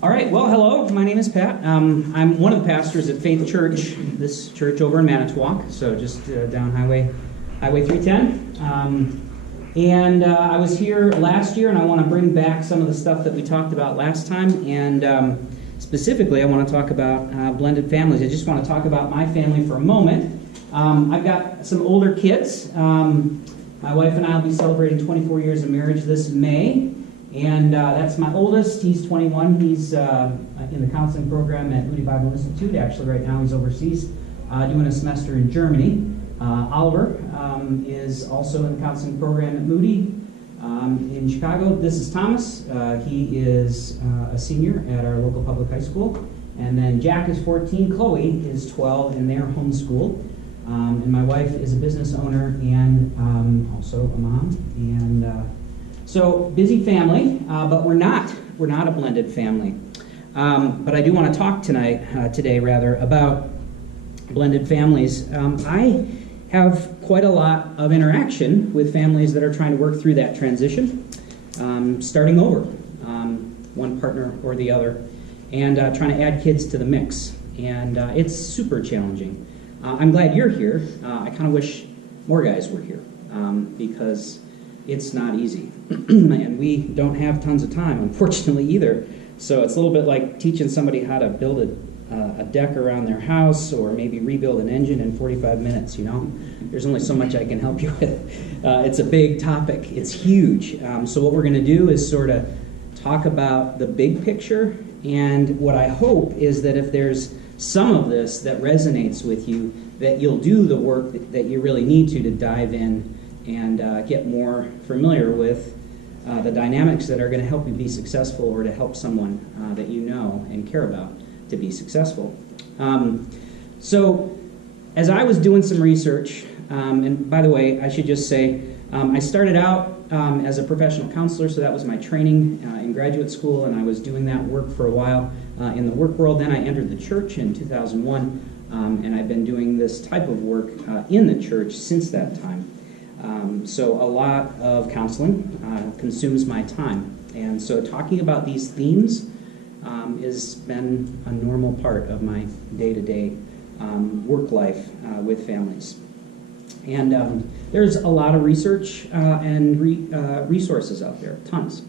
All right, well, hello. My name is Pat. I'm one of the pastors at Faith Church, this church over in Manitowoc, so just down Highway 310. I was here last year, and I want to bring back some of the stuff that we talked about last time. And specifically, I want to talk about blended families. I just want to talk about my family for a moment. I've got some older kids. My wife and I will be celebrating 24 years of marriage this May. And that's my oldest. He's 21. He's in the counseling program at Moody Bible Institute. Actually, right now he's overseas doing a semester in Germany. Oliver is also in the counseling program at Moody in Chicago. This is Thomas. He is a senior at our local public high school. And then Jack is 14. Chloe is 12, and they're homeschooled. And my wife is a business owner and also a mom. And so busy family, but we're not a blended family. But I do want to talk today about blended families. I have quite a lot of interaction with families that are trying to work through that transition, starting over, one partner or the other, and trying to add kids to the mix. And it's super challenging. I'm glad you're here. I kind of wish more guys were here because it's not easy. And we don't have tons of time, unfortunately, either. So it's a little bit like teaching somebody how to build a deck around their house or maybe rebuild an engine in 45 minutes, you know? There's only so much I can help you with. It's a big topic. It's huge. So what we're going to do is sort of talk about the big picture. And what I hope is that if there's some of this that resonates with you, that you'll do the work that you really need to dive in and get more familiar with the dynamics that are going to help you be successful or to help someone that you know and care about to be successful. So as I was doing some research, and by the way, I should just say, I started out as a professional counselor, so that was my training in graduate school, and I was doing that work for a while in the work world. Then I entered the church in 2001, and I've been doing this type of work in the church since that time. So a lot of counseling consumes my time. And so talking about these themes has been a normal part of my day-to-day work life with families. And there's a lot of research and resources out there, tons.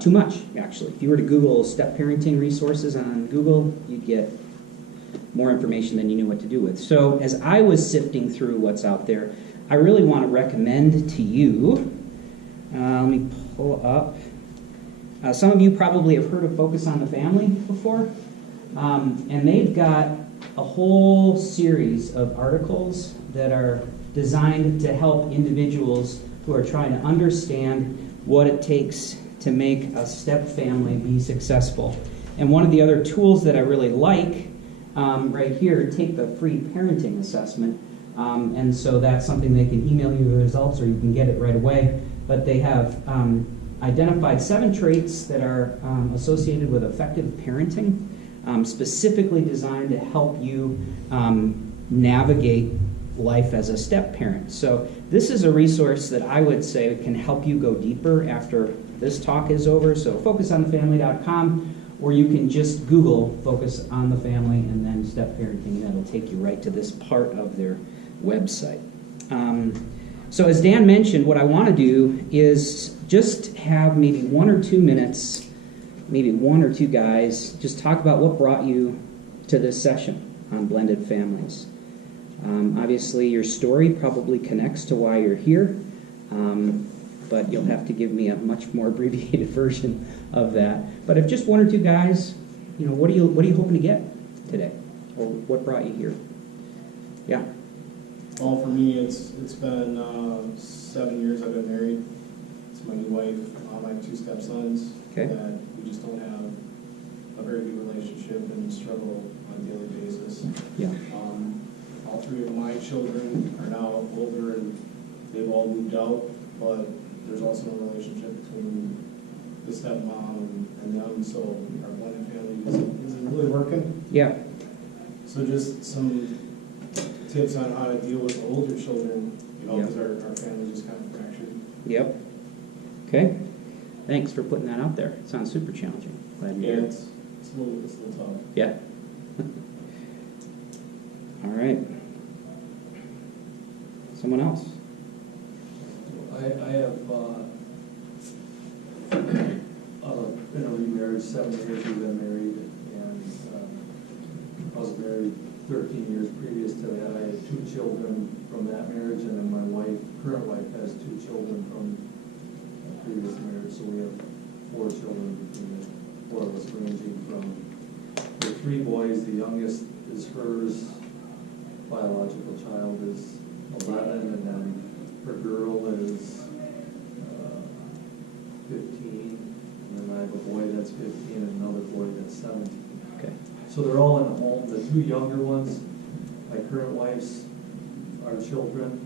Too much, actually. If you were to Google step parenting resources on Google, you'd get more information than you knew what to do with. So as I was sifting through what's out there, I really want to recommend to you, let me pull up, some of you probably have heard of Focus on the Family before, and they've got a whole series of articles that are designed to help individuals who are trying to understand what it takes to make a step family be successful. And one of the other tools that I really like, right here, take the free parenting assessment. And so that's something they can email you the results or you can get it right away. But they have identified 7 traits that are associated with effective parenting, specifically designed to help you navigate life as a step parent. So this is a resource that I would say can help you go deeper after this talk is over. So focusonthefamily.com, or you can just Google Focus on the Family and then step parenting, and that'll take you right to this part of their website. So as Dan mentioned, what I want to do is just have maybe 1 or 2 minutes, maybe 1 or 2 guys, just talk about what brought you to this session on blended families. Obviously, your story probably connects to why you're here, but you'll have to give me a much more abbreviated version of that. But if just 1 or 2 guys, you know, what are you hoping to get today, or what brought you here? Yeah. Well, for me, it's been 7 years I've been married to my new wife. I have 2 stepsons that we just don't have a very good relationship and struggle on a daily basis. Yeah. All 3 of my children are now older and they've all moved out, but there's also no relationship between the stepmom and them, so our blended family isn't really working. Yeah. So just some tips on how to deal with the older children, you know, because our family just kind of fractured. Yep. Okay. Thanks for putting that out there. It sounds super challenging. Glad you're here. It's it's a little tough. Yeah. All right. Someone else? I have been a remarriage, 7 years we've been married, and I was married 13 years previous to that. I had 2 children from that marriage, and then my current wife, has 2 children from a previous marriage, so we have 4 children between the 4 of us, ranging from the 3 boys. The youngest is hers, biological child is 11, and then her girl is 15, and then I have a boy that's 15 and another boy that's 17. Okay. So they're all in the home. The 2 younger ones, my current wife's, our children,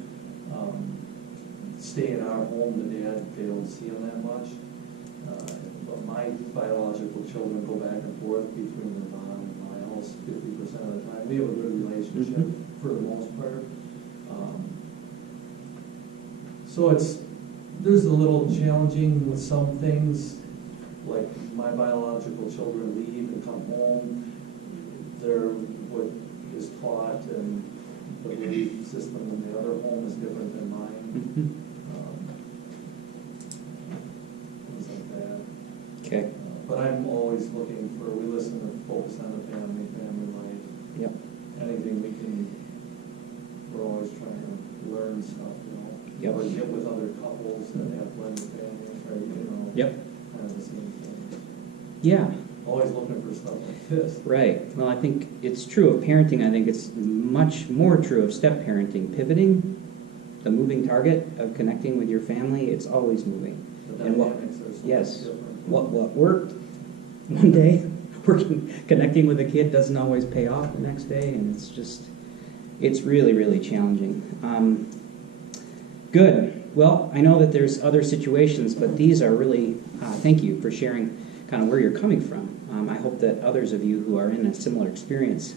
stay in our home. The dad, they don't see them that much. But my biological children go back and forth between their mom and my house 50% of the time. We have a good relationship for the most part. So there's a little challenging with some things, like my biological children leave and come home. They're what is taught, and the belief system in the other home is different than mine. Things like that. Okay. But I'm always looking for, we listen to focus on the family life. Yep. Anything we can, we're always trying to learn stuff, Yep. Or get with other couples that have blended families, or, Yep. kind of the same thing. Yeah. Always looking for stuff like this. Right. Well, I think it's true of parenting. I think it's much more true of step parenting. Pivoting, the moving target of connecting with your family, it's always moving. The And dynamics are so yes, different. what worked one day, connecting with a kid doesn't always pay off the next day, and it's really, really challenging. Good. Well, I know that there's other situations, but these are really, thank you for sharing kind of where you're coming from. I hope that others of you who are in a similar experience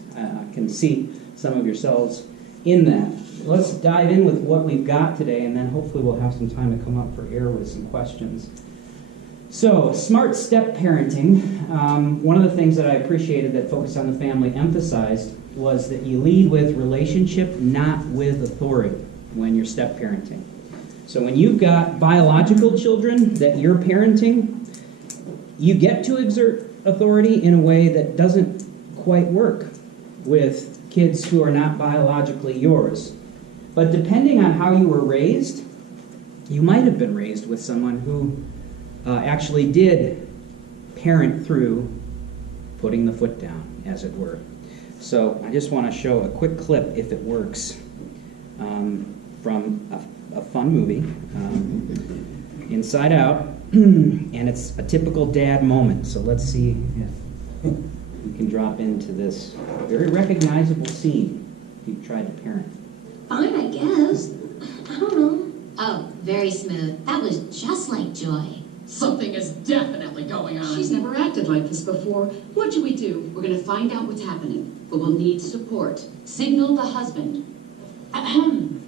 can see some of yourselves in that. Let's dive in with what we've got today, and then hopefully we'll have some time to come up for air with some questions. So, smart step parenting. One of the things that I appreciated that Focus on the Family emphasized was that you lead with relationship, not with authority, when you're step parenting. So when you've got biological children that you're parenting, you get to exert authority in a way that doesn't quite work with kids who are not biologically yours. But depending on how you were raised, you might have been raised with someone who actually did parent through putting the foot down, as it were. So I just want to show a quick clip, if it works, from a fun movie, Inside Out, and it's a typical dad moment. So let's see if we can drop into this very recognizable scene if you've tried to parent. Fine, I guess. I don't know. Oh, very smooth. That was just like Joy. Something is definitely going on. She's never acted like this before. What should we do? We're going to find out what's happening, but we'll need support. Signal the husband. Ahem.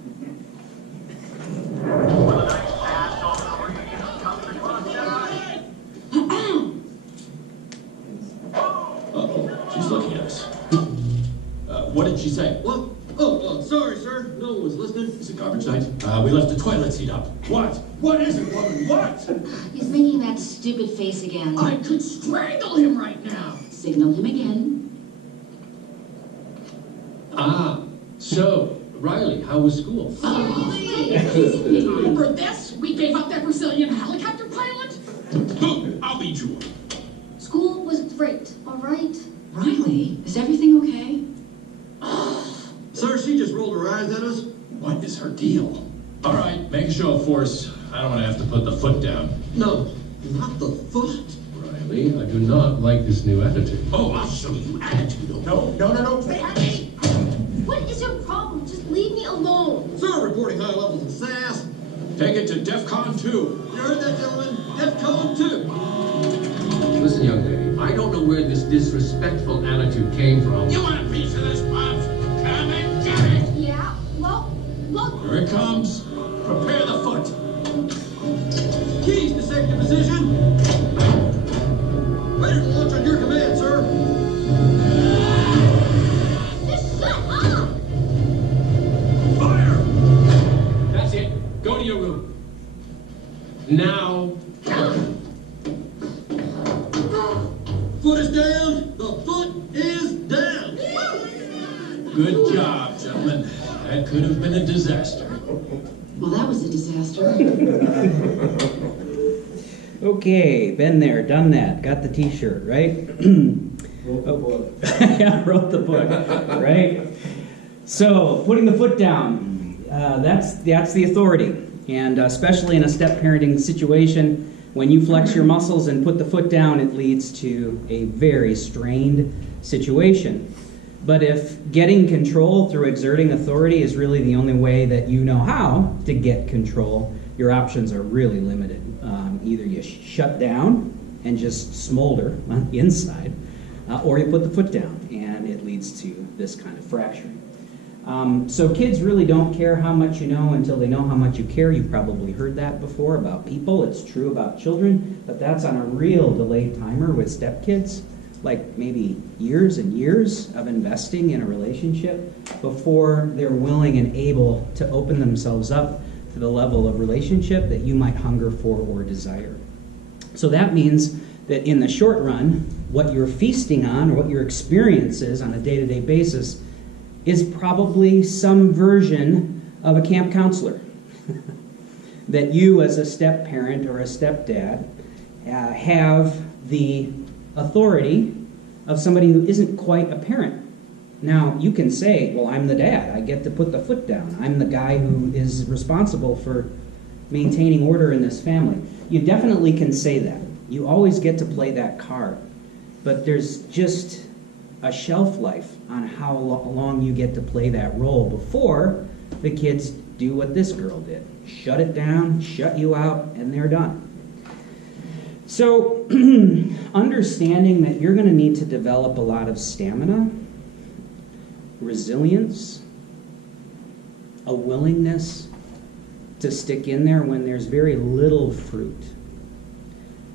Uh-oh, she's looking at us. What did she say? What? Oh, sorry, sir. No one was listening. Is it garbage night? We left the toilet seat up. What? What is it, woman? What? He's making that stupid face again. I could strangle him right now. Signal him again. So, Riley, how was school? For this, we gave up that Brazilian helicopter pilot? I'll be Joy. School was great, all right? Riley, is everything okay? Sir, she just rolled her eyes at us. What is her deal? All right, make a show of force. I don't want to have to put the foot down. No, not the foot. Riley, I do not like this new attitude. Oh, I'll show you attitude. No. Stay happy. What is your problem? Just leave me alone. Sir, reporting high levels of sass. Take it to DEFCON 2. You heard that, gentlemen? DEFCON 2. Listen, young lady, I don't know where this disrespectful attitude came from. You want a piece of this, Pops? Come and get it. Yeah, well, look. Here it comes. Prepare the foot. Keys to safety position. Ready to launch on your command, sir. Now, Foot is down! The foot is down! good job, gentlemen. That could have been a disaster. Well, that was a disaster. Okay, been there, done that, got the t-shirt, right? Wrote the book. Yeah, wrote the book, right? So, putting the foot down, that's the authority. And especially in a step-parenting situation, when you flex your muscles and put the foot down, it leads to a very strained situation. But if getting control through exerting authority is really the only way that you know how to get control, your options are really limited. Either you shut down and just smolder on the inside, or you put the foot down, and it leads to this kind of fracturing. So kids really don't care how much you know until they know how much you care. You've probably heard that before about people. It's true about children, but that's on a real delayed timer with stepkids, like maybe years and years of investing in a relationship before they're willing and able to open themselves up to the level of relationship that you might hunger for or desire. So that means that in the short run, what you're feasting on or what your experience is on a day-to-day basis is probably some version of a camp counselor. That you as a step-parent or a stepdad have the authority of somebody who isn't quite a parent. Now, you can say, well, I'm the dad. I get to put the foot down. I'm the guy who is responsible for maintaining order in this family. You definitely can say that. You always get to play that card. But there's just a shelf life on how long you get to play that role before the kids do what this girl did. Shut it down, shut you out, and they're done. So, understanding that you're going to need to develop a lot of stamina, resilience, a willingness to stick in there when there's very little fruit.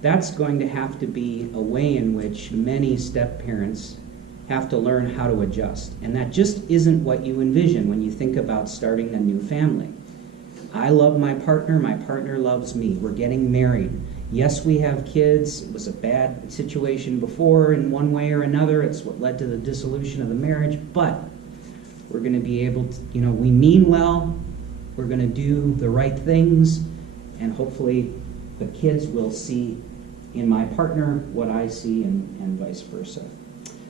That's going to have to be a way in which many step-parents have to learn how to adjust. And that just isn't what you envision when you think about starting a new family. I love my partner loves me. We're getting married. Yes, we have kids. It was a bad situation before in one way or another. It's what led to the dissolution of the marriage. But we're going to be able to, we mean well. We're going to do the right things. And hopefully the kids will see in my partner what I see and vice versa.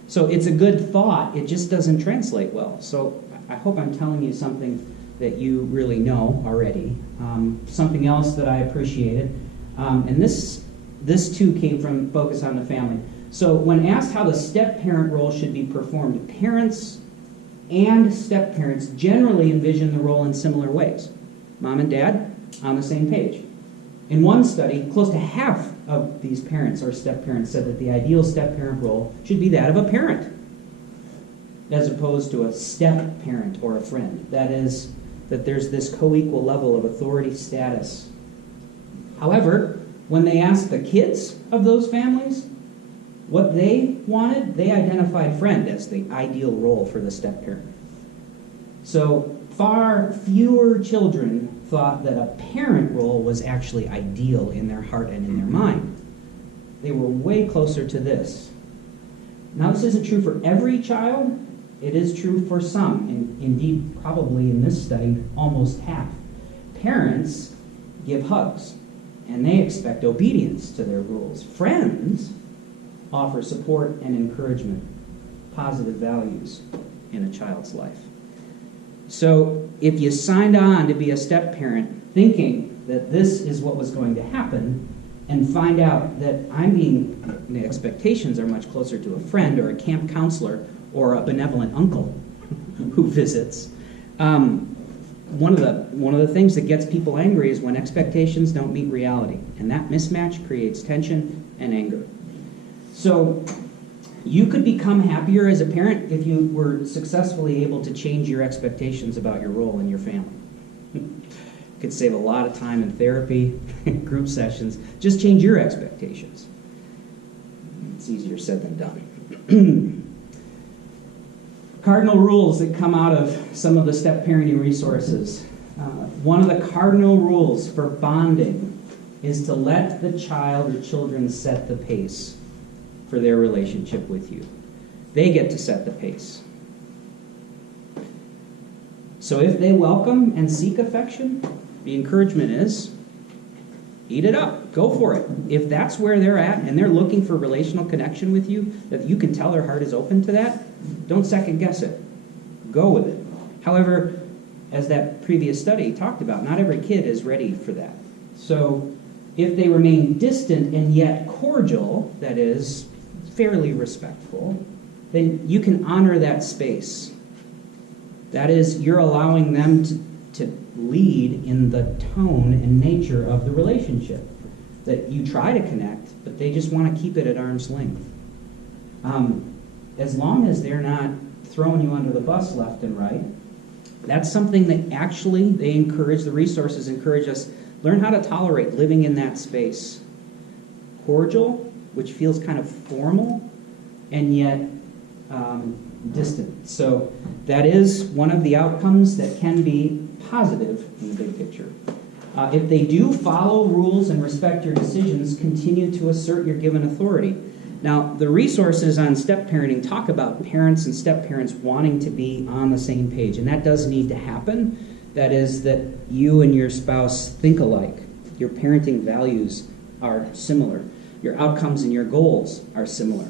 So it's a good thought. It just doesn't translate well. So I hope I'm telling you something that you really know already. Something else that I appreciated. And this too came from Focus on the Family. So when asked how the step-parent role should be performed, parents and step-parents generally envision the role in similar ways. Mom and dad on the same page. In one study, close to half of these parents or step-parents said that the ideal step-parent role should be that of a parent, as opposed to a step-parent or a friend. That is, that there's this co-equal level of authority status. However, when they asked the kids of those families what they wanted, they identified friend as the ideal role for the step-parent. So far fewer children thought that a parent role was actually ideal in their heart and in their mind. They were way closer to this. Now, this isn't true for every child. It is true for some, and indeed, probably in this study, almost half. Parents give hugs, and they expect obedience to their rules. Friends offer support and encouragement, positive values in a child's life. So if you signed on to be a step-parent thinking that this is what was going to happen, and find out that the expectations are much closer to a friend or a camp counselor or a benevolent uncle who visits, one of the things that gets people angry is when expectations don't meet reality, and that mismatch creates tension and anger. So you could become happier as a parent if you were successfully able to change your expectations about your role in your family. You could save a lot of time in therapy, group sessions. Just change your expectations. It's easier said than done. Cardinal rules that come out of some of the step parenting resources. One of the cardinal rules for bonding is to let the child or children set the pace for their relationship with you. They get to set the pace. So if they welcome and seek affection, the encouragement is, eat it up. Go for it. If that's where they're at and they're looking for relational connection with you, that you can tell their heart is open to that, don't second guess it. Go with it. However, as that previous study talked about, not every kid is ready for that. So if they remain distant and yet cordial, that is, fairly respectful, then you can honor that space. That is, you're allowing them to lead in the tone and nature of the relationship. That you try to connect, but they just want to keep it at arm's length. As long as they're not throwing you under the bus left and right, that's something that actually they encourage, the resources encourage us, learn how to tolerate living in that space. Cordial, which feels kind of formal, and yet distant. So that is one of the outcomes that can be positive in the big picture. If they do follow rules and respect your decisions, continue to assert your given authority. Now, the resources on step-parenting talk about parents and step-parents wanting to be on the same page, and that does need to happen. That is, that you and your spouse think alike. Your parenting values are similar. Your outcomes and your goals are similar.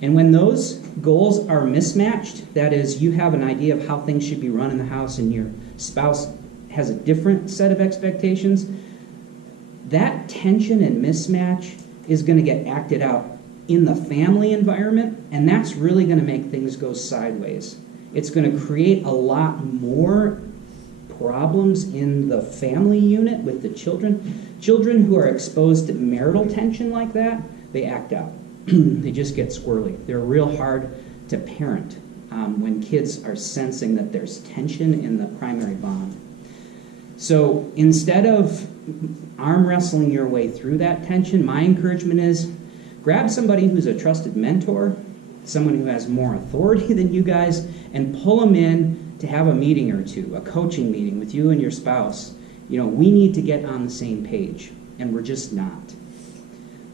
And when those goals are mismatched, that is, you have an idea of how things should be run in the house and your spouse has a different set of expectations, that tension and mismatch is going to get acted out in the family environment, and that's really going to make things go sideways. It's going to create a lot more problems in the family unit with the children. Children who are exposed to marital tension like that, they act out. They just get squirrely. They're real hard to parent when kids are sensing that there's tension in the primary bond. So instead of arm wrestling your way through that tension, my encouragement is grab somebody who's a trusted mentor, someone who has more authority than you guys, and pull them in to have a meeting or two, a coaching meeting with you and your spouse. You know, we need to get on the same page, and we're just not.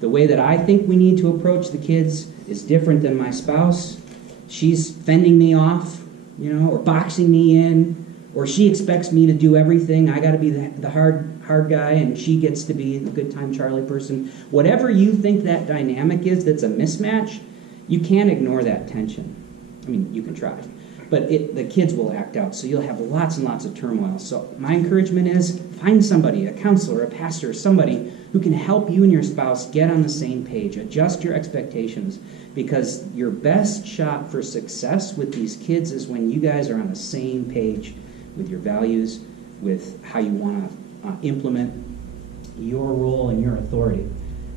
The way that I think we need to approach the kids is different than my spouse. She's fending me off, or boxing me in, or she expects me to do everything. I got to be the hard guy, and she gets to be the good time Charlie person. Whatever you think that dynamic is that's a mismatch, you can't ignore that tension. I mean, you can try, but the kids will act out, so you'll have lots and lots of turmoil. So my encouragement is find somebody, a counselor, a pastor, somebody who can help you and your spouse get on the same page, adjust your expectations, because your best shot for success with these kids is when you guys are on the same page with your values, with how you want to implement your role and your authority.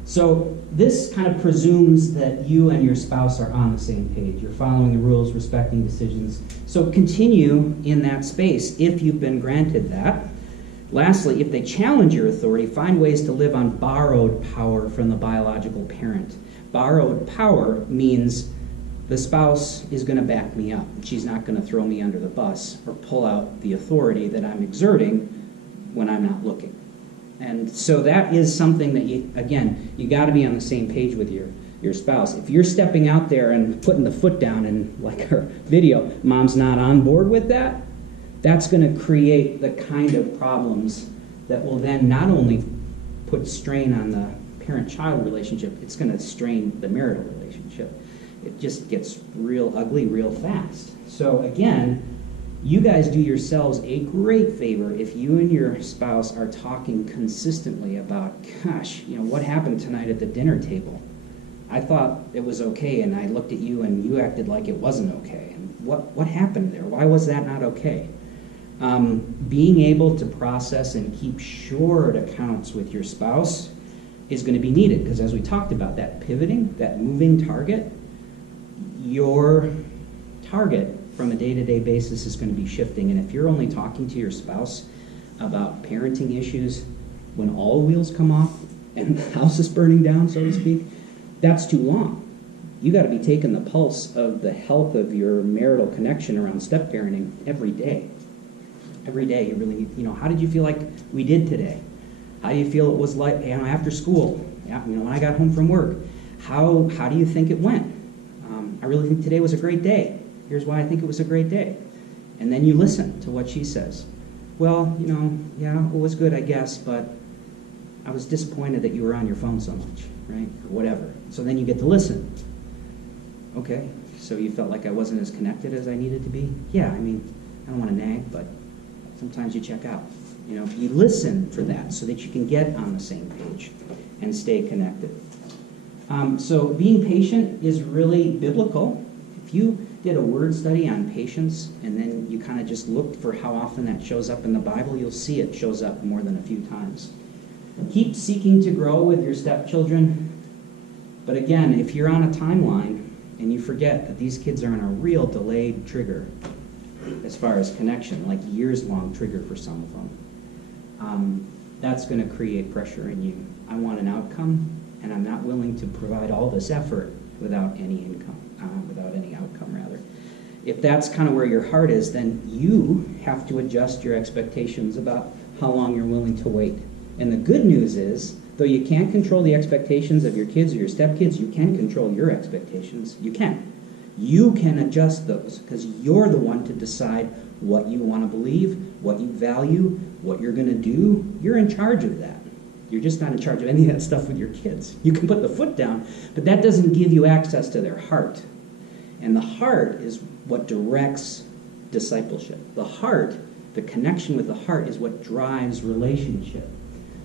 So this kind of presumes that you and your spouse are on the same page. You're following the rules, respecting decisions. So continue in that space if you've been granted that. Lastly, if they challenge your authority, find ways to live on borrowed power from the biological parent. Borrowed power means the spouse is going to back me up. She's not going to throw me under the bus or pull out the authority that I'm exerting when I'm not looking. And so that is something that, you got to be on the same page with your spouse. If you're stepping out there and putting the foot down and, like our video, mom's not on board with that, that's going to create the kind of problems that will then not only put strain on the parent-child relationship, it's going to strain the marital relationship. It just gets real ugly real fast. So again, you guys do yourselves a great favor if you and your spouse are talking consistently about, gosh, what happened tonight at the dinner table? I thought it was okay, and I looked at you, and you acted like it wasn't okay. And what happened there? Why was that not okay? Being able to process and keep short accounts with your spouse is going to be needed, because as we talked about, that pivoting, that moving target, your target from a day-to-day basis is going to be shifting. And if you're only talking to your spouse about parenting issues when all wheels come off and the house is burning down, so to speak, that's too long. You got to be taking the pulse of the health of your marital connection around step-parenting every day. Every day you really need, how did you feel like we did today? How do you feel it was like, after school? Yeah, when I got home from work. How do you think it went? I really think today was a great day. Here's why I think it was a great day. And then you listen to what she says. Well, yeah, it was good, I guess, but I was disappointed that you were on your phone so much, right? Or whatever. So then you get to listen. Okay, so you felt like I wasn't as connected as I needed to be? Yeah, I don't want to nag, but sometimes you check out. You listen for that so that you can get on the same page and stay connected. So being patient is really biblical. If you did a word study on patience and then you kind of just looked for how often that shows up in the Bible, you'll see it shows up more than a few times. Keep seeking to grow with your stepchildren. But again, if you're on a timeline and you forget that these kids are on a real delayed trigger as far as connection, like years-long trigger for some of them, that's going to create pressure in you. I want an outcome, and I'm not willing to provide all this effort without any outcome, rather. If that's kind of where your heart is, then you have to adjust your expectations about how long you're willing to wait. And the good news is, though you can't control the expectations of your kids or your stepkids, you can control your expectations. You can. You can adjust those because you're the one to decide what you want to believe, what you value, what you're going to do. You're in charge of that. You're just not in charge of any of that stuff with your kids. You can put the foot down, but that doesn't give you access to their heart. And the heart is what directs discipleship. The heart, the connection with the heart, is what drives relationship.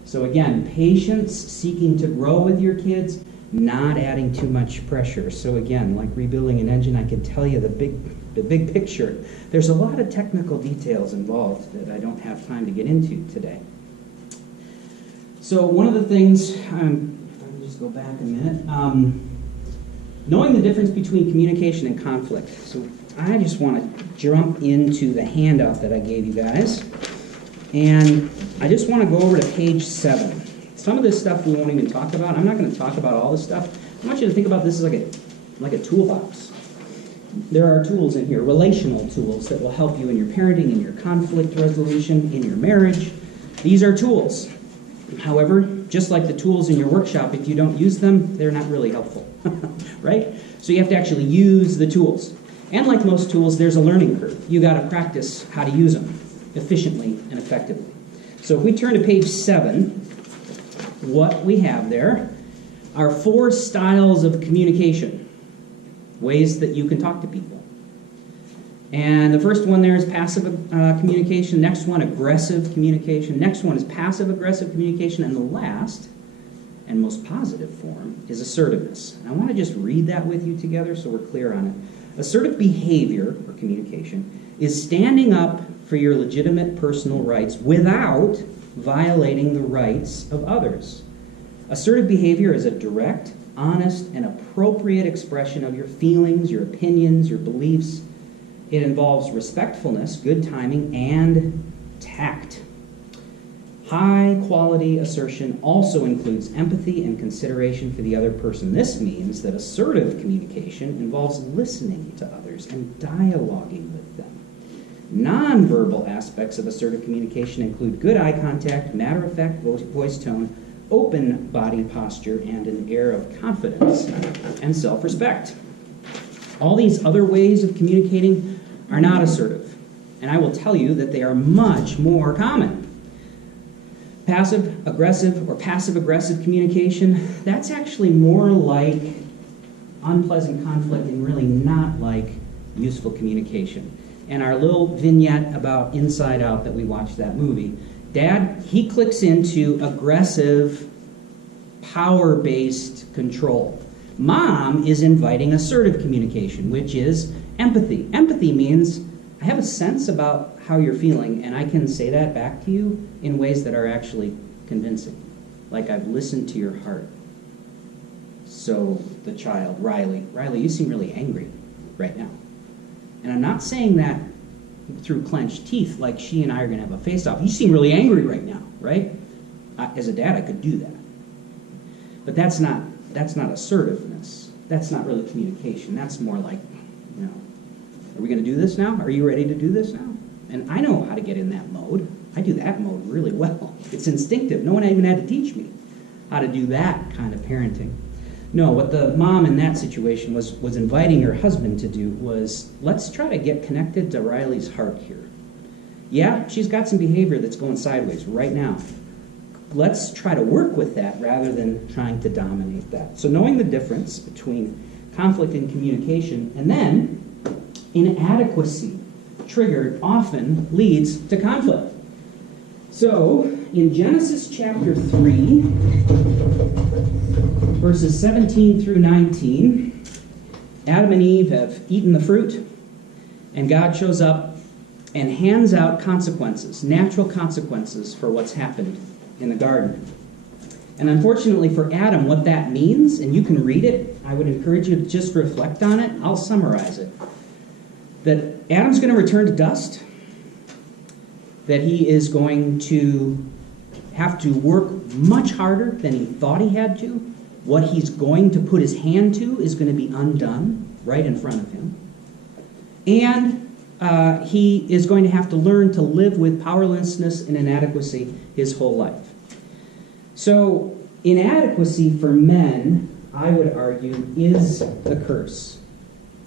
So again, patience, seeking to grow with your kids, not adding too much pressure. So again, like rebuilding an engine, I can tell you the big picture. There's a lot of technical details involved that I don't have time to get into today. So one of the things, if I can just go back a minute, knowing the difference between communication and conflict. So I just want to jump into the handout that I gave you guys. And I just want to go over to page 7. Some of this stuff we won't even talk about. I'm not going to talk about all this stuff. I want you to think about this as like a toolbox. There are tools in here, relational tools that will help you in your parenting, in your conflict resolution, in your marriage. These are tools. However, just like the tools in your workshop, if you don't use them, they're not really helpful, right? So you have to actually use the tools. And like most tools, there's a learning curve. You got to practice how to use them efficiently and effectively. So if we turn to page 7, what we have there are 4 styles of communication, ways that you can talk to people. And the first one there is passive communication. Next one, aggressive communication. Next one is passive-aggressive communication. And the last and most positive form is assertiveness. And I want to just read that with you together so we're clear on it. Assertive behavior, or communication, is standing up for your legitimate personal rights without violating the rights of others. Assertive behavior is a direct, honest, and appropriate expression of your feelings, your opinions, your beliefs. It involves respectfulness, good timing, and tact. High-quality assertion also includes empathy and consideration for the other person. This means that assertive communication involves listening to others and dialoguing with them. Nonverbal aspects of assertive communication include good eye contact, matter-of-fact voice tone, open body posture, and an air of confidence and self-respect. All these other ways of communicating are not assertive, and I will tell you that they are much more common. Passive-aggressive or passive-aggressive communication, that's actually more like unpleasant conflict and really not like useful communication. And our little vignette about Inside Out that we watched that movie, Dad, he clicks into aggressive, power-based control. Mom is inviting assertive communication, which is empathy. Empathy means I have a sense about how you're feeling, and I can say that back to you in ways that are actually convincing. Like I've listened to your heart. So the child, Riley, you seem really angry right now. And I'm not saying that through clenched teeth like she and I are going to have a face-off. You seem really angry right now, right? As a dad, I could do that. But that's not assertiveness. That's not really communication. That's more like, are we going to do this now? Are you ready to do this now? And I know how to get in that mode. I do that mode really well. It's instinctive. No one even had to teach me how to do that kind of parenting. No, what the mom in that situation was inviting her husband to do was, let's try to get connected to Riley's heart here. Yeah, she's got some behavior that's going sideways right now. Let's try to work with that rather than trying to dominate that. So knowing the difference between conflict and communication, and then inadequacy triggered often leads to conflict. So in Genesis chapter 3, verses 17 through 19, Adam and Eve have eaten the fruit, and God shows up and hands out consequences, natural consequences for what's happened in the garden. And unfortunately for Adam, what that means, and you can read it, I would encourage you to just reflect on it. I'll summarize it. That Adam's going to return to dust, that he is going to have to work much harder than he thought he had to. What he's going to put his hand to is going to be undone right in front of him. And he is going to have to learn to live with powerlessness and inadequacy his whole life. So, inadequacy for men, I would argue, is the curse.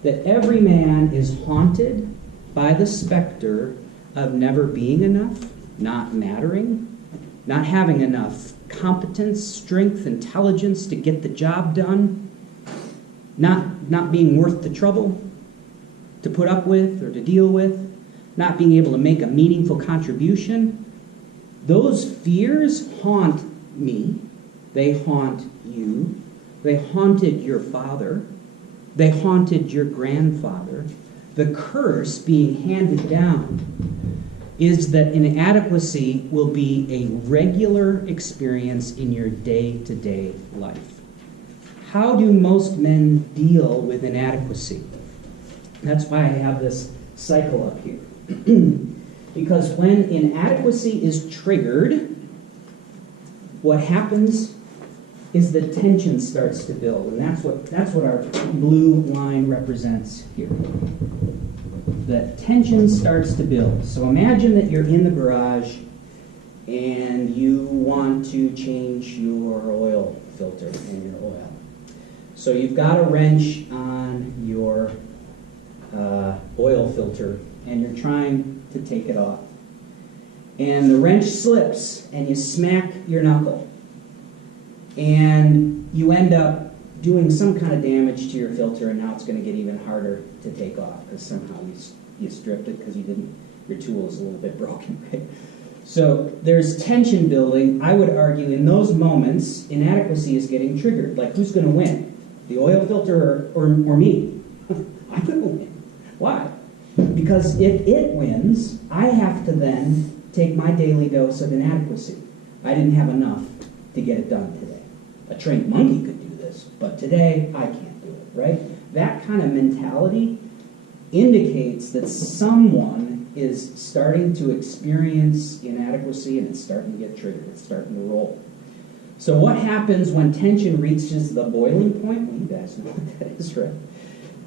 That every man is haunted by the specter of never being enough, not mattering, not having enough competence, strength, intelligence to get the job done, not being worth the trouble to put up with or to deal with, not being able to make a meaningful contribution. Those fears haunt me. They haunt you. They haunted your father. They haunted your grandfather. The curse being handed down is that inadequacy will be a regular experience in your day-to-day life. How do most men deal with inadequacy? That's why I have this cycle up here. Because when inadequacy is triggered, what happens is the tension starts to build. And that's what our blue line represents here. The tension starts to build. So imagine that you're in the garage and you want to change your oil filter in your oil. So you've got a wrench on your oil filter and you're trying to take it off. And the wrench slips and you smack your knuckle. And you end up doing some kind of damage to your filter, and now it's going to get even harder to take off because somehow you stripped it because your tool is a little bit broken. Right? So there's tension building. I would argue in those moments, inadequacy is getting triggered. Like, who's going to win? The oil filter or me? I'm going to win. Why? Because if it wins, I have to then take my daily dose of inadequacy. I didn't have enough to get it done today. A trained monkey could do this, but today I can't do it, right? That kind of mentality indicates that someone is starting to experience inadequacy and it's starting to get triggered, it's starting to roll. So what happens when tension reaches the boiling point? Well, you guys know what that is, right?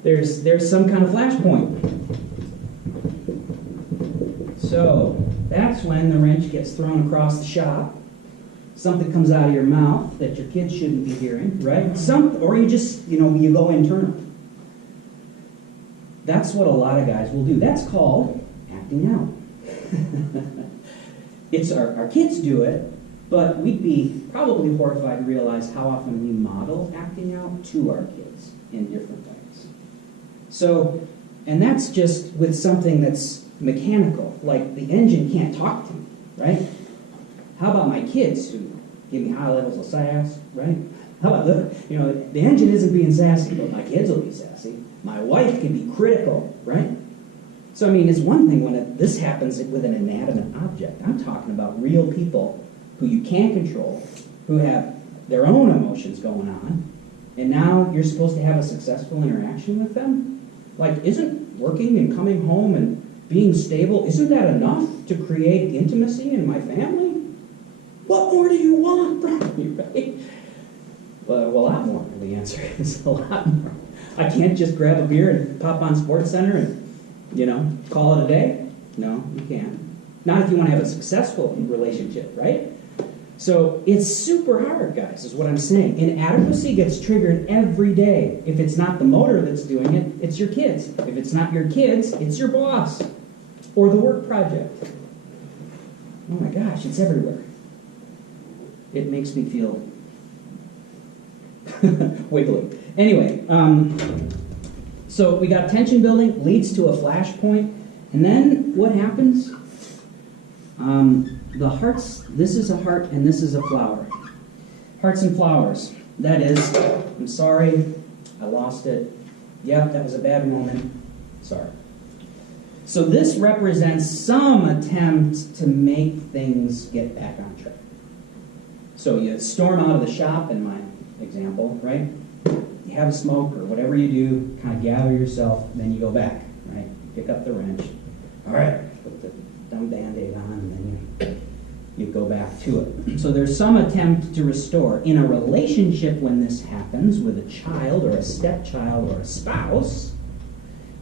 There's some kind of flash point. So that's when the wrench gets thrown across the shop. Something comes out of your mouth that your kids shouldn't be hearing, right? Or you just, you go internal. That's what a lot of guys will do. That's called acting out. It's our kids do it, but we'd be probably horrified to realize how often we model acting out to our kids in different ways. So, and that's just with something that's mechanical, like the engine can't talk to me, right? How about my kids who give me high levels of sass, right? How about the engine isn't being sassy, but my kids will be sassy. My wife can be critical, right? So, I mean, it's one thing when this happens with an inanimate object. I'm talking about real people who you can't control, who have their own emotions going on, and now you're supposed to have a successful interaction with them? Like, isn't working and coming home and being stable, isn't that enough to create intimacy in my family? What more do you want from me, right? Well, a lot more. The answer is a lot more. I can't just grab a beer and pop on SportsCenter and, call it a day. No, you can't. Not if you want to have a successful relationship, right? So it's super hard, guys, is what I'm saying. Inadequacy gets triggered every day. If it's not the motor that's doing it, it's your kids. If it's not your kids, it's your boss or the work project. Oh my gosh, it's everywhere. It makes me feel wiggly. Anyway, so we got tension building, leads to a flashpoint, and then what happens? The hearts, this is a heart and this is a flower. Hearts and flowers. That is, I'm sorry, I lost it. Yeah, that was a bad moment. Sorry. So this represents some attempt to make things get back on track. So you storm out of the shop, in my example, right? You have a smoke or whatever you do, kind of gather yourself, then you go back, right? Pick up the wrench. All right, put the dumb Band-Aid on, and then you go back to it. So there's some attempt to restore. In a relationship, when this happens with a child or a stepchild or a spouse,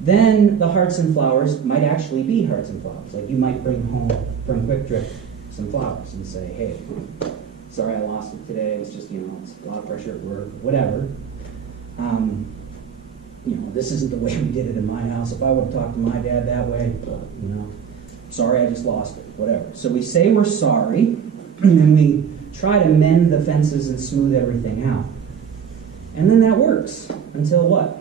then the hearts and flowers might actually be hearts and flowers. Like you might bring home from Quick Trip some flowers and say, hey, sorry I lost it today. It's just, it's a lot of pressure at work, whatever. This isn't the way we did it in my house. If I would have talked to my dad that way, sorry I just lost it, whatever. So we say we're sorry, and we try to mend the fences and smooth everything out. And then that works until what?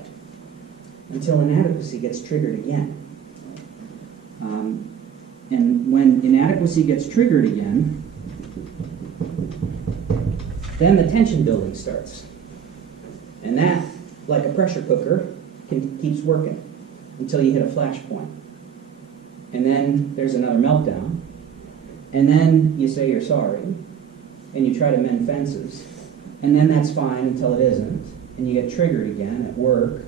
Until inadequacy gets triggered again. And when inadequacy gets triggered again, then the tension building starts. And that, like a pressure cooker, keeps working until you hit a flash point. And then there's another meltdown. And then you say you're sorry, and you try to mend fences. And then that's fine until it isn't. And you get triggered again at work,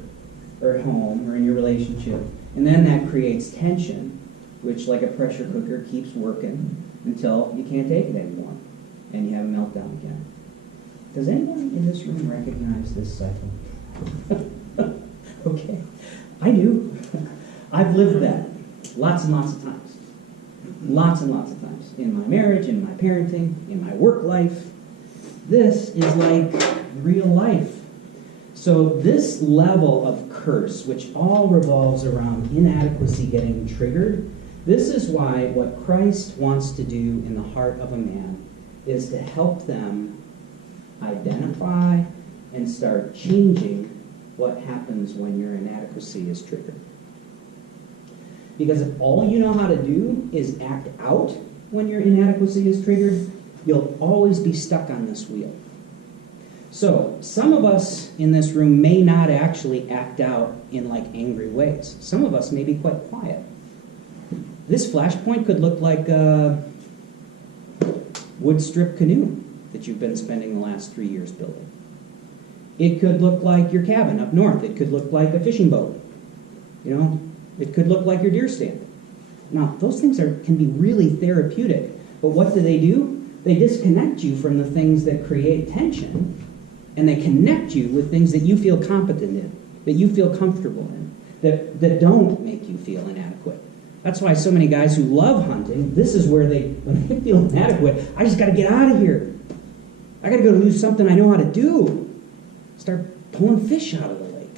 or at home, or in your relationship. And then that creates tension, which, like a pressure cooker, keeps working until you can't take it anymore. And you have a meltdown again. Does anyone in this room recognize this cycle? Okay. I do. I've lived that lots and lots of times. Lots and lots of times. In my marriage, in my parenting, in my work life. This is like real life. So this level of curse, which all revolves around inadequacy getting triggered, this is why what Christ wants to do in the heart of a man is to help them identify and start changing what happens when your inadequacy is triggered. Because if all you know how to do is act out when your inadequacy is triggered, you'll always be stuck on this wheel. So, some of us in this room may not actually act out in like angry ways. Some of us may be quite quiet. This flashpoint could look like a wood strip canoe that you've been spending the last 3 years building. It could look like your cabin up north. It could look like a fishing boat. It could look like your deer stand. Now, those things can be really therapeutic, but what do? They disconnect you from the things that create tension, and they connect you with things that you feel competent in, that you feel comfortable in, that don't make you feel inadequate. That's why so many guys who love hunting, this is where when they feel inadequate, I just got to get out of here. I got to go do something I know how to do. Start pulling fish out of the lake.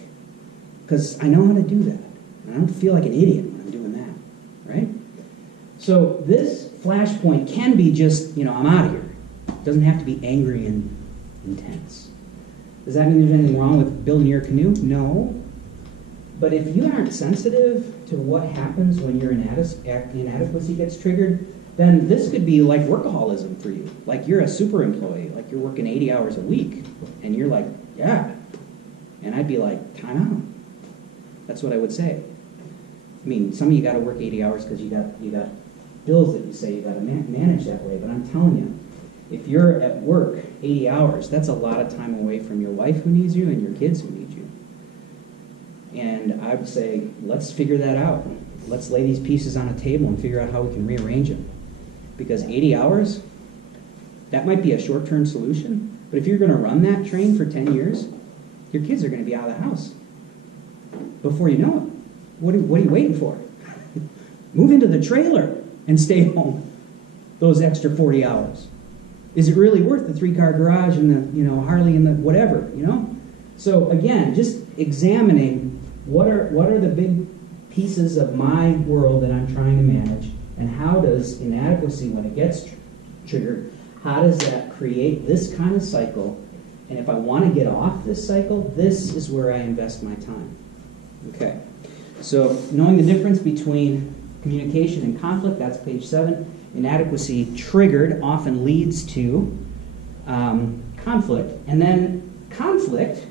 Because I know how to do that. And I don't feel like an idiot when I'm doing that. Right? So this flashpoint can be just, I'm out of here. It doesn't have to be angry and intense. Does that mean there's anything wrong with building your canoe? No. But if you aren't sensitive to what happens when your inadequacy gets triggered, then this could be like workaholism for you. Like you're a super employee, like you're working 80 hours a week, and you're like, yeah. And I'd be like, time out. That's what I would say. I mean, some of you got to work 80 hours because you got bills that you say you got to manage that way. But I'm telling you, if you're at work 80 hours, that's a lot of time away from your wife who needs you and your kids who need you. And I would say, let's figure that out. Let's lay these pieces on a table and figure out how we can rearrange them. Because 80 hours, that might be a short-term solution. But if you're going to run that train for 10 years, your kids are going to be out of the house before you know it. What are you waiting for? Move into the trailer. and stay home those extra 40 hours? Is it really worth the 3-car garage and the Harley and the whatever, So again, just examining what are the big pieces of my world that I'm trying to manage, and how does inadequacy, when it gets triggered, how does that create this kind of cycle? And if I want to get off this cycle, this is where I invest my time. Okay, so knowing the difference between communication and conflict, that's page 7. Inadequacy triggered often leads to conflict. And then conflict,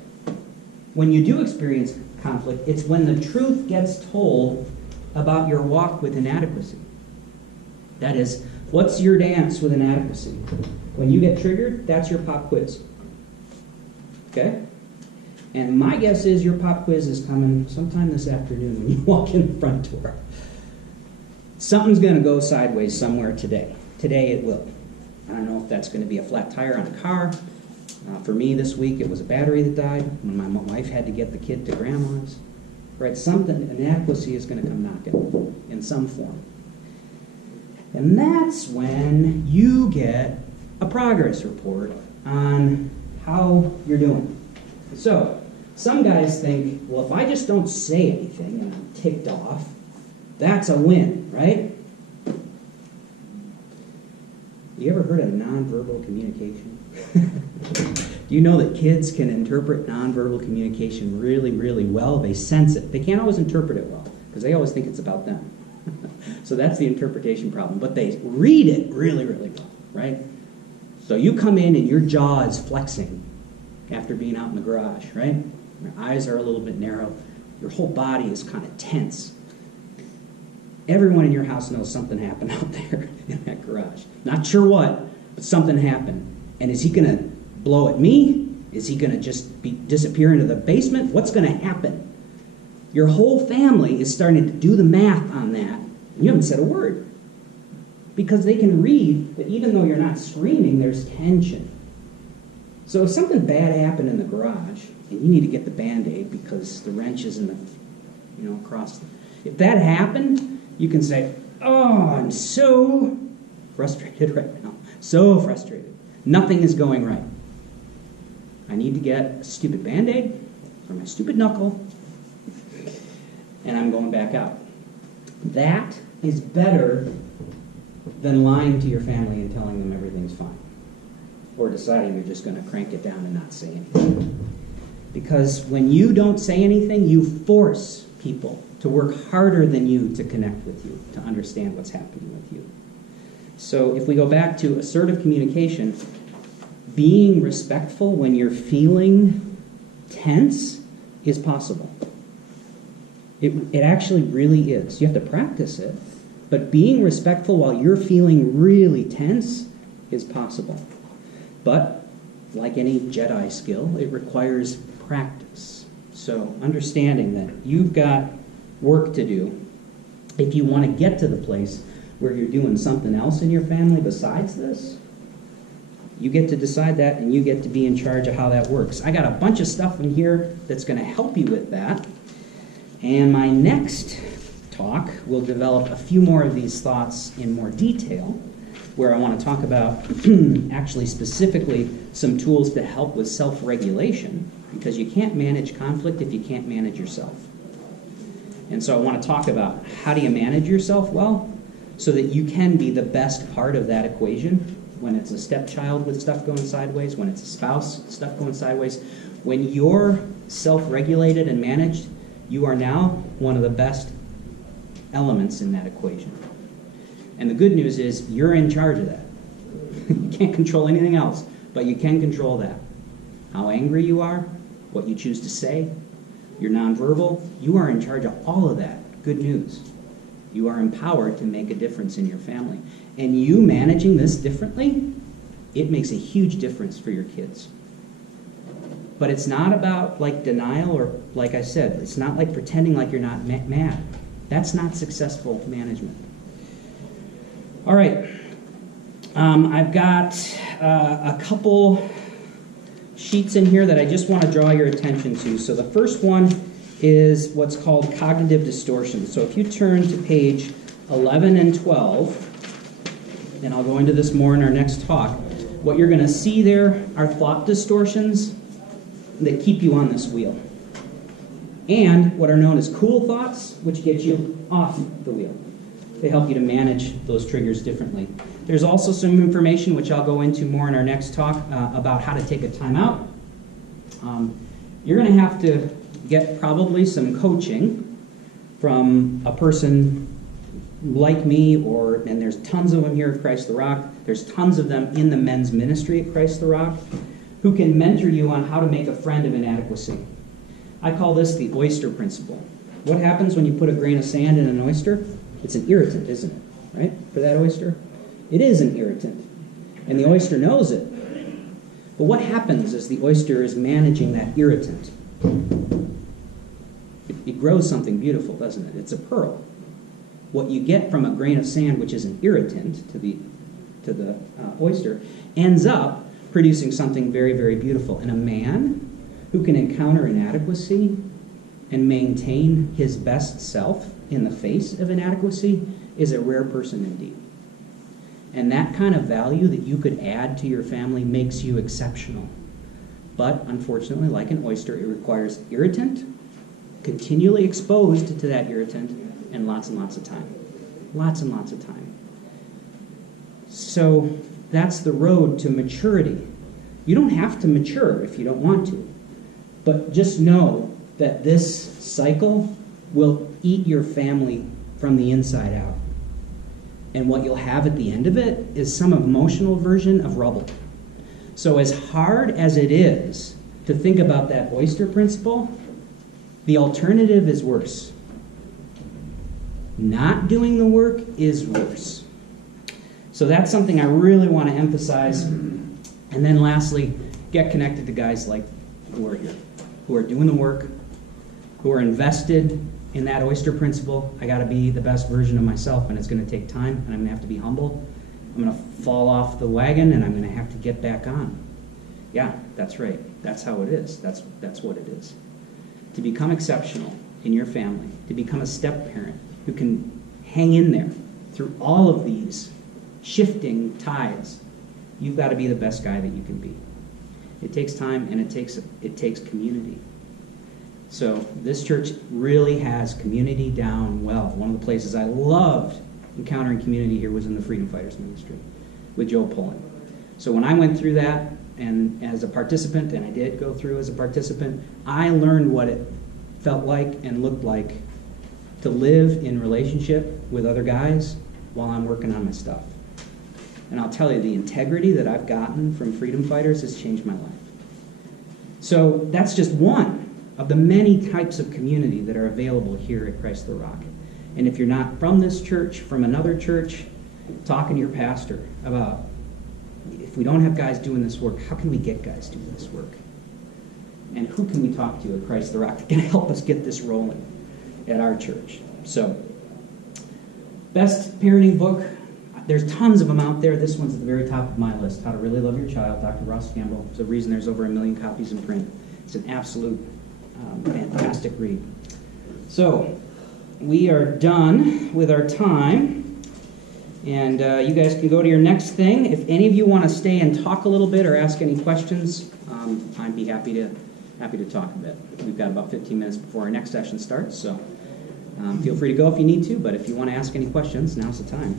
when you do experience conflict, it's when the truth gets told about your walk with inadequacy. That is, what's your dance with inadequacy? When you get triggered, that's your pop quiz. Okay? And my guess is your pop quiz is coming sometime this afternoon when you walk in the front door. Something's going to go sideways somewhere today. Today it will. I don't know if that's going to be a flat tire on a car. For me this week, it was a battery that died when my wife had to get the kid to grandma's. Right? Something, inadequacy is going to come knocking in some form. And that's when you get a progress report on how you're doing. So, some guys think, well, if I just don't say anything and I'm ticked off, that's a win, right? You ever heard of nonverbal communication? Do you know that kids can interpret nonverbal communication really, really well? They sense it. They can't always interpret it well because they always think it's about them. So that's the interpretation problem. But they read it really, really well, right? So you come in and your jaw is flexing after being out in the garage, right? Your eyes are a little bit narrow. Your whole body is kind of tense. Everyone in your house knows something happened out there in that garage. Not sure what, but something happened. And is he going to blow at me? Is he going to just disappear into the basement? What's going to happen? Your whole family is starting to do the math on that. You haven't said a word. Because they can read that even though you're not screaming, there's tension. So if something bad happened in the garage, and you need to get the Band-Aid because the wrench is in the, across. If that happened, you can say, oh, I'm so frustrated right now. So frustrated. Nothing is going right. I need to get a stupid Band-Aid for my stupid knuckle, and I'm going back out. That is better than lying to your family and telling them everything's fine. Or deciding you're just going to crank it down and not say anything. Because when you don't say anything, you force people to work harder than you to connect with you, to understand what's happening with you. So if we go back to assertive communication, being respectful when you're feeling tense is possible. It actually really is. You have to practice it, but being respectful while you're feeling really tense is possible. But, like any Jedi skill, it requires practice. So, understanding that you've got work to do if you want to get to the place where you're doing something else in your family besides this, you get to decide that and you get to be in charge of how that works. I got a bunch of stuff in here that's going to help you with that. And my next talk will develop a few more of these thoughts in more detail, where I want to talk about actually specifically some tools to help with self-regulation, because you can't manage conflict if you can't manage yourself. And so I want to talk about how do you manage yourself well so that you can be the best part of that equation when it's a stepchild with stuff going sideways, when it's a spouse, stuff going sideways. When you're self-regulated and managed, you are now one of the best elements in that equation. And the good news is you're in charge of that. You can't control anything else, but you can control that. How angry you are, what you choose to say, your nonverbal, you are in charge of all of that. Good news. You are empowered to make a difference in your family. And you managing this differently, it makes a huge difference for your kids. But it's not about like denial or, like I said, it's not like pretending like you're not mad. That's not successful management. All right. I've got a couple sheets in here that I just want to draw your attention to. So the first one is what's called cognitive distortion. So if you turn to page 11 and 12, and I'll go into this more in our next talk, what you're going to see there are thought distortions that keep you on this wheel. And what are known as cool thoughts, which get you off the wheel. They help you to manage those triggers differently. There's also some information, which I'll go into more in our next talk, about how to take a time out. You're going to have to get probably some coaching from a person like me, and there's tons of them here at Christ the Rock. There's tons of them in the men's ministry at Christ the Rock who can mentor you on how to make a friend of inadequacy. I call this the oyster principle. What happens when you put a grain of sand in an oyster? It's an irritant, isn't it? Right? For that oyster? It is an irritant. And the oyster knows it. But what happens as the oyster is managing that irritant? It grows something beautiful, doesn't it? It's a pearl. What you get from a grain of sand, which is an irritant to the oyster, ends up producing something very, very beautiful. And a man who can encounter inadequacy and maintain his best self in the face of inadequacy is a rare person indeed. And that kind of value that you could add to your family makes you exceptional. But unfortunately, like an oyster, it requires irritant, continually exposed to that irritant, and lots of time. Lots and lots of time. So that's the road to maturity. You don't have to mature if you don't want to. But just know that this cycle will eat your family from the inside out. And what you'll have at the end of it is some emotional version of rubble. So as hard as it is to think about that oyster principle, the alternative is worse. Not doing the work is worse. So that's something I really want to emphasize. And then lastly, get connected to guys like who are here, who are doing the work, who are invested in that oyster principle. I got to be the best version of myself, and it's going to take time, and I'm going to have to be humble. I'm going to fall off the wagon, and I'm going to have to get back on. Yeah, that's right. That's how it is. That's what it is. To become exceptional in your family, to become a step-parent who can hang in there through all of these shifting tides, you've got to be the best guy that you can be. It takes time, and it takes community. So this church really has community down well. One of the places I loved encountering community here was in the Freedom Fighters ministry with Joe Pullen. So when I went through that, and as a participant, and I did go through as a participant, I learned what it felt like and looked like to live in relationship with other guys while I'm working on my stuff. And I'll tell you, the integrity that I've gotten from Freedom Fighters has changed my life. So that's just one of the many types of community that are available here at Christ the Rock. And if you're not from this church, from another church, talking to your pastor about, if we don't have guys doing this work, how can we get guys doing this work? And who can we talk to at Christ the Rock that can help us get this rolling at our church? So, best parenting book. There's tons of them out there. This one's at the very top of my list, How to Really Love Your Child, Dr. Ross Campbell. There's a reason there's over 1 million copies in print. It's an absolute fantastic read. So, we are done with our time, and you guys can go to your next thing. If any of you want to stay and talk a little bit or ask any questions, I'd be happy to talk a bit. We've got about 15 minutes before our next session starts, so feel free to go if you need to, but if you want to ask any questions, now's the time.